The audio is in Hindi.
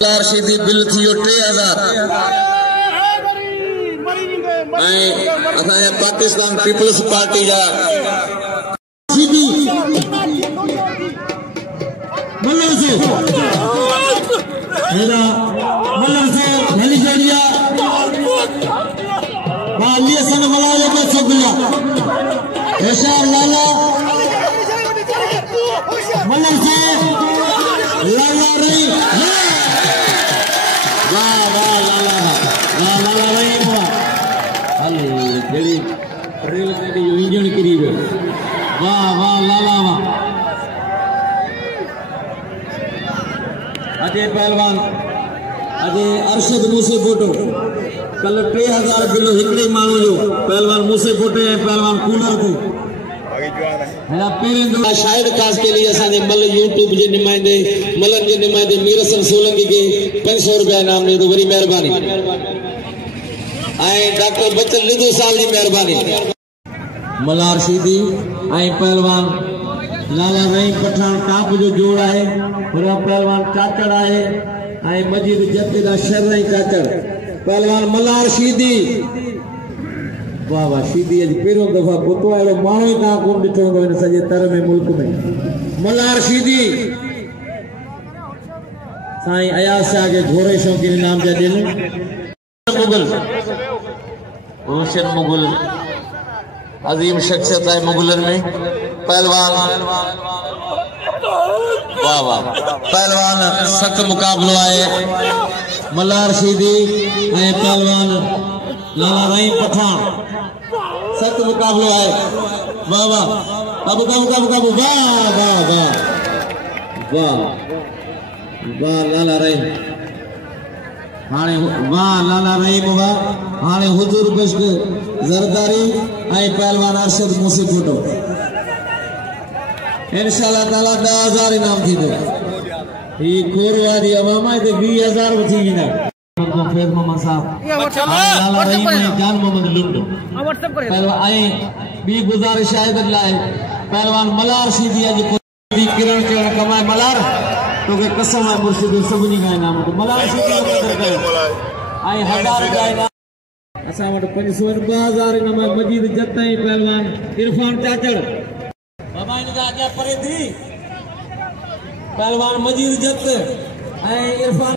राशिदी बिल थियो 3000 ऐं पाकिस्तान पीपल्स पार्टी जा सीधी मल्लर से हेरा मल्लर से भली जोड़िया बालिया सन मलाया में चुगला ऐसा लाला मल्लर से लाला रही रेल गाड़ी जो इंजन करीब वाह वाह लाला वाह अजय पहलवान अजय अरशद मूसे फोटो कल 3000 किलो हिकड़े माण्हू जो पहलवान मूसे फोटे ऐं पहलवान कूलर को शायद खास के लिए असांजे मल यूट्यूब जे नुमाइंदे मलन जे नुमाइंदे मीरसन सोलंकी के 500 रुपया इनाम ॾे तो वरी महिरबानी डॉक्टर बच्चन लिदो साल जी मेहरबानी मलार सीधी पहलवान लाला रही पठान टाप जो जोड़ है पहलवान चाचड़ है मजीद जत्तेदार शर रही चाचड़ पहलवान मलार सीधी वाह वाह सीधी अज पहिरों दफा बुतो अहिड़ो माण्हू ई तव्हां कोन ॾिठो हूंदो हिन सॼे तर में मुल्क में मलार सीधी साईं अयाज शाह के घोड़े शौकीन इनाम जा ॾिन मुगल रोशन मुगल अजीम शख्सियत है मुगलन में पहलवान वाह वाह पहलवान सख्त मुकाबलो है मलार सीधी पहलवान लाला रही पठान सख्त मुकाबलो है वाह वाह काबू काबू काबू काबू वाह वाह वाह वाह वाह लाला रही हाणे वाह लाला रहीम वाह हाणे हुजूर बश्क जरदारी पहलवान अरशद मूसे फोटो इंशाल्लाह ताला 10,000 इनाम थी दो ये कोरवादी अवामा ते 20,000 वठी ना फैज मोहम्मद साहब लाला रहीम जान मोहम्मद लुंड पहलवान बी गुजारिश है लाए पहलवान मलार सीधी अज किरण के कमाए मलार तो के कसम है मुर्शिद सभनी का इनाम तो मलार सीधी आई 1000 का इनाम असा वट 500,000 इनाम मजीद जतई पहलवान इरफान चाचड़ बाबा इन का आगे परे थी पहलवान मजीद जत इरफान